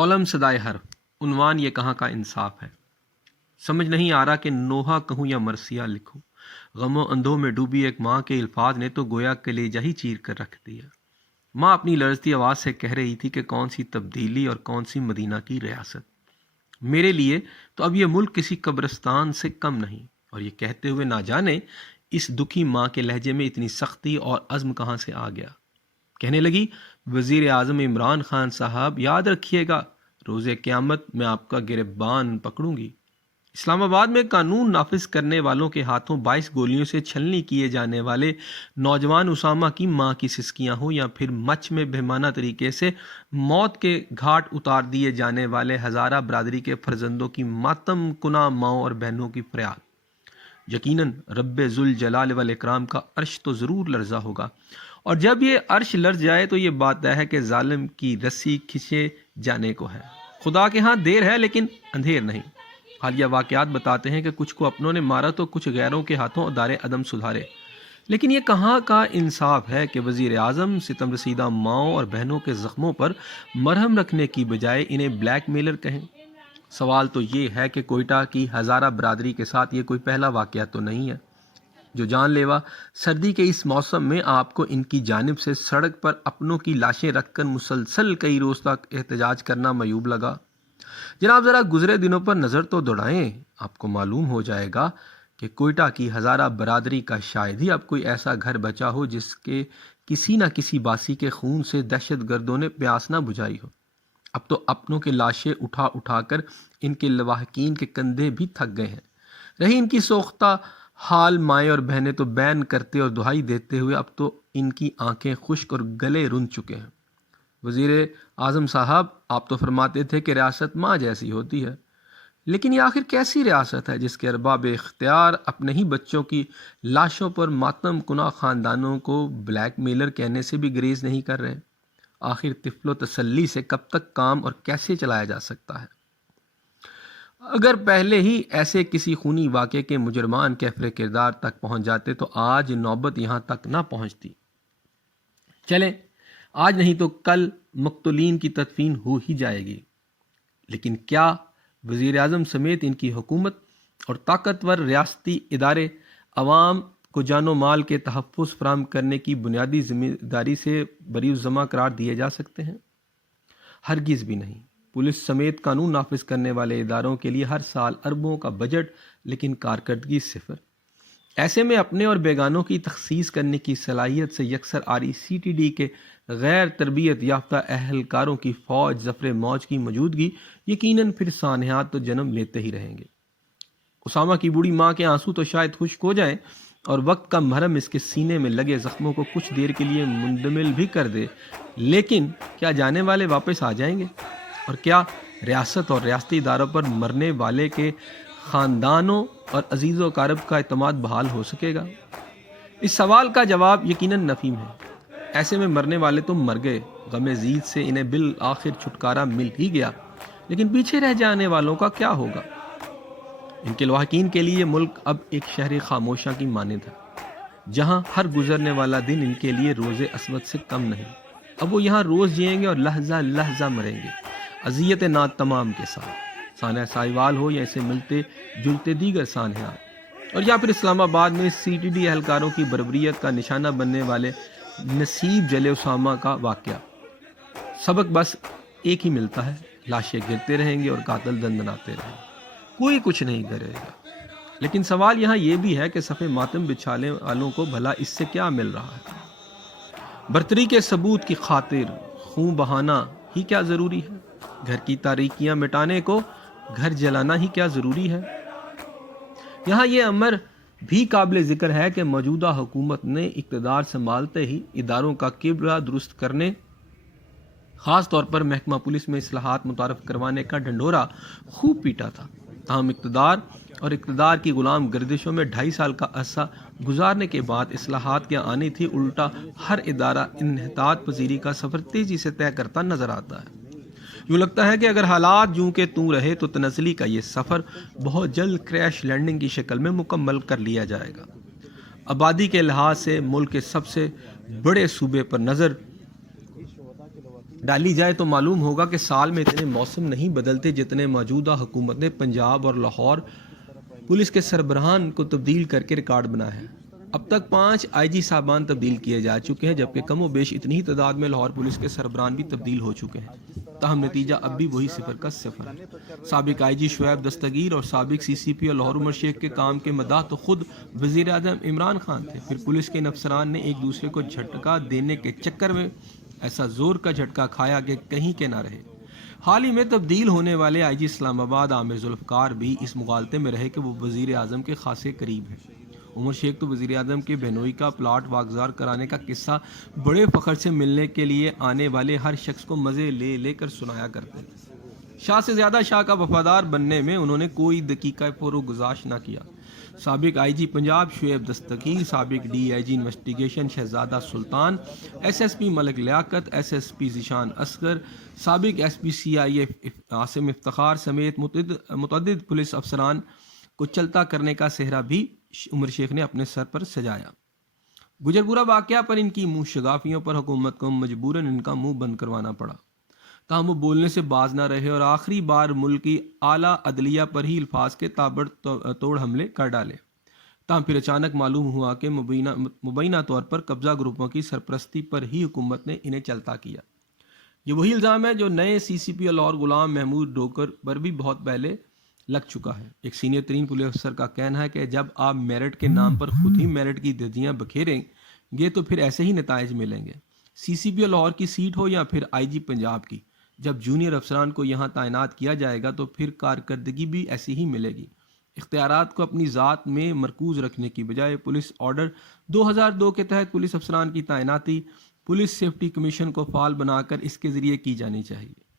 Column सदाए हर्फ, उन्वान ये कहाँ का इंसाफ है। समझ नहीं आ रहा कि नोहा कहूँ या मरसिया लिखूं। गमों अंधों में डूबी एक माँ के अल्फाज ने तो गोया कलेजा ही चीर कर रख दिया। माँ अपनी लरजती आवाज़ से कह रही थी कि कौन सी तब्दीली और कौन सी मदीना की रियासत। मेरे लिए तो अब यह मुल्क किसी कब्रिस्तान से कम नहीं। और ये कहते हुए ना जाने इस दुखी माँ के लहजे में इतनी सख्ती और अज़्म कहाँ से आ गया। कहने लगी, वज़ीर आज़म इमरान खान साहब, याद रखिएगा रोज़े क़यामत में आपका गिरबान पकड़ूंगी। इस्लामाबाद में कानून नाफिज करने वालों के हाथों 22 गोलियों से छलनी किए जाने वाले नौजवान उसामा की मां की सिसकियां हो या फिर मच में बेमाना तरीके से मौत के घाट उतार दिए जाने वाले हज़ारा बरादरी के फर्जंदों की मातम कुना माओं और बहनों की फरियाद, यकीनन रब्बे जुल जलाल वल इकराम का अर्श तो ज़रूर लर्जा होगा। और जब ये अर्श लर्ज जाए तो ये बात तय है कि जालिम की रस्सी खिंचे जाने को है। खुदा के यहाँ देर है लेकिन अंधेर नहीं। हालिया वाक़यात बताते हैं कि कुछ को अपनों ने मारा तो कुछ गैरों के हाथों दारे अदम सुधारे। लेकिन ये कहाँ का इंसाफ है कि वज़ीर आज़म सितम रसीदा माओं और बहनों के ज़ख्मों पर मरहम रखने की बजाय इन्हें ब्लैक मेलर कहें। सवाल तो ये है कि कोयटा की हज़ारा बरादरी के साथ ये कोई पहला वाक़या तो नहीं है जो जानलेवा सर्दी के इस मौसम में आपको इनकी जानिब से सड़क पर अपनों की लाशें रखकर मुसलसल कई रोज़ तक एहतजाज करना मयूब लगा। जनाब ज़रा गुजरे दिनों पर नज़र तो दौड़ाएं, आपको मालूम हो जाएगा कि कोयटा की हज़ारा बरादरी का शायद ही अब कोई ऐसा घर बचा हो जिसके किसी न किसी बासी के खून से दहशत गर्दों ने प्यास न बुझाई हो। अब तो अपनों के लाशें उठा उठा कर इनके लवाहकीन के कंधे भी थक गए हैं। रही इनकी सोख्ता हाल माएँ और बहनें तो बैन करते और दुहाई देते हुए अब तो इनकी आंखें खुश्क और गले रुन चुके हैं। वज़ीर आज़म साहब, आप तो फरमाते थे कि रियासत माँ जैसी होती है, लेकिन ये आखिर कैसी रियासत है जिसके अरबाब इख्तियार अपने ही बच्चों की लाशों पर मातम कुना ख़ानदानों को ब्लैक मेलर कहने से भी गुरेज नहीं कर रहे। आखिर तिफलो तसल्ली से कब तक काम और कैसे चलाया जा सकता है। अगर पहले ही ऐसे किसी खूनी वाक़े के मुजरमान कैफरे किरदार तक पहुँच जाते तो आज नौबत यहाँ तक ना पहुँचती। चलें, आज नहीं तो कल मक्तूलीन की तदफीन हो ही जाएगी। लेकिन क्या वज़ीर आज़म समेत इनकी हुकूमत और ताकतवर रियासती इदारे अवाम को जानो माल के तहफ़्फ़ुज़ फराहम करने की बुनियादी ज़िम्मेदारी से बरीउज़्ज़मा करार दिए जा सकते हैं? हरगिज़ भी नहीं। पुलिस समेत कानून नाफिज करने वाले इदारों के लिए हर साल अरबों का बजट, लेकिन कारकर्दगी सिफर। ऐसे में अपने और बेगानों की तखसीस करने की सलाहियत से यकसर RCTD के गैर तरबियत याफ्ता अहलकारों की फ़ौज ज़फ़र मौज की मौजूदगी यकीनन फिर सानहात तो जन्म लेते ही रहेंगे। उसामा की बूढ़ी माँ के आंसू तो शायद खुश्क हो जाएं और वक्त का मरहम इसके सीने में लगे ज़ख्मों को कुछ देर के लिए मुंदमिल भी कर दे, लेकिन क्या जाने वाले वापस आ जाएंगे? और क्या रियासत और रियासती इदारों पर मरने वाले के ख़ानदानों और अजीज़ व कारब का एतमाद बहाल हो सकेगा? इस सवाल का जवाब यकीनन नफ़ीम है। ऐसे में मरने वाले तो मर गए, गमे ज़ीद से इन्हें बिल आखिर छुटकारा मिल ही गया, लेकिन पीछे रह जाने वालों का क्या होगा? इनके लवाहकीन के लिए मुल्क अब एक शहर खामोशा की मानद है, जहाँ हर गुजरने वाला दिन इनके लिए रोज़े अस्वद से कम नहीं। अब वो यहाँ रोज़ जिएंगे और लहजा लहजा मरेंगे, अज़ियत नात तमाम के साथ। साना साहिवाल हो या इसे मिलते जुलते दीगर सानहात, और या फिर इस्लामाबाद में CTD एहलकारों की बर्बरियत का निशाना बनने वाले नसीब जले उसामा का वाक़या। सबक बस एक ही मिलता है, लाशें गिरते रहेंगे और कातिल दंदनाते रहेंगे, कोई कुछ नहीं करेगा। लेकिन सवाल यहाँ ये भी है कि सफ़े मातम बिछाने वालों को भला इससे क्या मिल रहा है? बर्तरी के सबूत की खातिर खून बहाना ही क्या ज़रूरी है? घर की तारीकियाँ मिटाने को घर जलाना ही क्या ज़रूरी है? यहाँ ये अमर भी काबिल ज़िक्र है कि मौजूदा हुकूमत ने इक़्तिदार संभालते ही इदारों का किबला दुरुस्त करने, ख़ास तौर पर महकमा पुलिस में इस्लाहात मुतारफ़ करवाने का ढंढोरा खूब पीटा था। ताहम इक़्तिदार और इक़्तिदार की ग़ुलाम गर्दिशों में 2.5 साल का अरसा गुजारने के बाद इस्लाहात क्या आनी थी, उल्टा हर इदारा इन्हितात पजीरी का सफ़र तेज़ी से तय करता नज़र आता है। यूँ लगता है कि अगर हालात यूँ के तूँ रहे तो तनज़ली का ये सफ़र बहुत जल्द क्रैश लैंडिंग की शक्ल में मुकम्मल कर लिया जाएगा। आबादी के लिहाज से मुल्क के सबसे बड़े सूबे पर नज़र ڈالی جائے تو معلوم ہوگا کہ سال میں اتنے موسم نہیں بدلتے جتنے موجودہ حکومت نے پنجاب اور لاہور پولیس کے سربراہان کو تبدیل کر کے ریکارڈ بنایا ہے۔ اب تک 5 آئی جی صاحبان تبدیل کیے جا چکے ہیں، جبکہ کم و بیش اتنی ہی تعداد میں لاہور پولیس کے سربراہان بھی تبدیل ہو چکے ہیں، تاہم نتیجہ اب بھی وہی 0 کا 0 ہے۔ سابق آئی جی شعیب دستگیر اور سابق سی سی پی او لاہور عمر شیخ کے کام کے مداح تو خود وزیر اعظم عمران خان تھے، پھر پولیس کے ان افسران نے ایک دوسرے کو جھٹکا دینے کے چکر میں ایسا زور کا جھٹکا کھایا کہ کہیں کے نہ رہے۔ حال ہی میں تبدیل ہونے والے آئی جی اسلام آباد عامر ذوالفقار بھی اس مغالطے میں رہے کہ وہ وزیر اعظم کے خاصے قریب ہیں۔ عمر شیخ تو وزیر اعظم کے بہنوئی کا پلاٹ واگزار کرانے کا قصہ بڑے فخر سے ملنے کے لیے آنے والے ہر شخص کو مزے لے لے کر سنایا کرتے تھے۔ شاہ سے زیادہ شاہ کا وفادار بننے میں انہوں نے کوئی دقیقہ فروغ گزاشت نہ کیا۔ سابق آئی جی پنجاب شعیب دستگیر، سابق D I G investigation Shahzada Sultan, S S P Malik Liaquat, S S P Zeeshan Asghar, سابق S P C I A Asim Iftikhar سمیت متعدد پولیس افسران کو چلتا کرنے کا صحرا بھی عمر شیخ نے اپنے سر پر سجایا۔ گجرپورہ واقعہ پر ان کی منہ شگافیوں پر حکومت کو مجبوراً ان کا منہ بند کروانا پڑا، تاہم وہ بولنے سے باز نہ رہے اور آخری بار ملک کی اعلیٰ عدلیہ پر ہی الفاظ کے تابڑ توڑ حملے کر ڈالے۔ تاہم پھر اچانک معلوم ہوا کہ مبینہ طور پر قبضہ گروپوں کی سرپرستی پر ہی حکومت نے انہیں چلتا کیا۔ یہ وہی الزام ہے جو نئے سی سی پی او اور غلام محمود ڈوکر پر بھی بہت پہلے لگ چکا ہے۔ ایک سینئر ترین پولیس افسر کا کہنا ہے کہ جب آپ میرٹ کے نام پر خود ہی میرٹ کی دھجیاں بکھیریں گے تو پھر ایسے ہی نتائج ملیں گے۔ سی سی پی او لاہور کی سیٹ ہو یا پھر آئی جی پنجاب کی، جب جونیئر افسران کو یہاں تعینات کیا جائے گا تو پھر کارکردگی بھی ایسی ہی ملے گی۔ اختیارات کو اپنی ذات میں مرکوز رکھنے کی بجائے پولیس آرڈر 2002 کے تحت پولیس افسران کی تعیناتی پولیس سیفٹی کمیشن کو فعال بنا کر اس کے ذریعے کی جانی چاہیے۔